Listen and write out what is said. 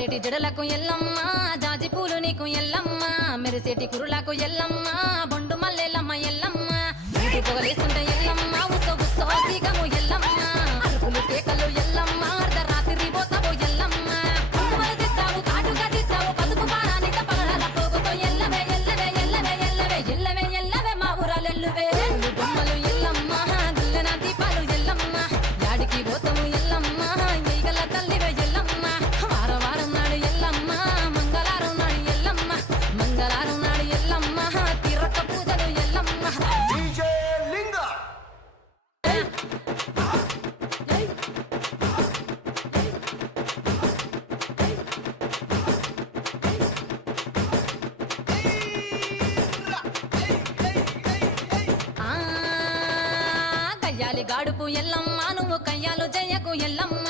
జారేటి జడలకు ఎల్లమ్మ జాజి పూలు నీకు ఎల్లమ్మ మెరిసేటి కురులకు ఎల్లమ్మ బొండు మల్లెలమ్మ ఎల్లమ్మ ఇంటి పొగలేస్తుంటే ఎల్లమ్మ ఉత్సవ ఉత్సవ సీకము ఎల్లమ్మ అరుపులు కేకలు ఎల్లమ్మ అర్ధరాత్రి పోతావు ఎల్లమ్మ పువ్వులు తిత్తావు కాటుగా తిత్తావు పసుపు పారానిత పగడాల పోగుతో ఎల్లవే ఎల్లవే ఎల్లవే ఎల్లవే ఎల్లవే ఎల్లవే మా ఊరాలెల్లువే బొమ్మలు ఎల్లమ్మ గుల్లెన దీపాలు ఎల్లమ్మ యాడికి పోతావు ఎల్లమ్మ ఈగల తల్లివే ఎల్లమ్మ వారం వారం నాడు ఎల్లమ్మ మంగళవారం నాడు ఎల్లమ్మ మంగళవారం నాడు ఎల్లమ్మ తిరక్క పూజలు ఎల్లమ్మ డీజే లింగ కయ్యాలి గాడుపు ఎల్లమ్మ నువ్వు కయ్యాలు జయ్యకు ఎల్లమ్మ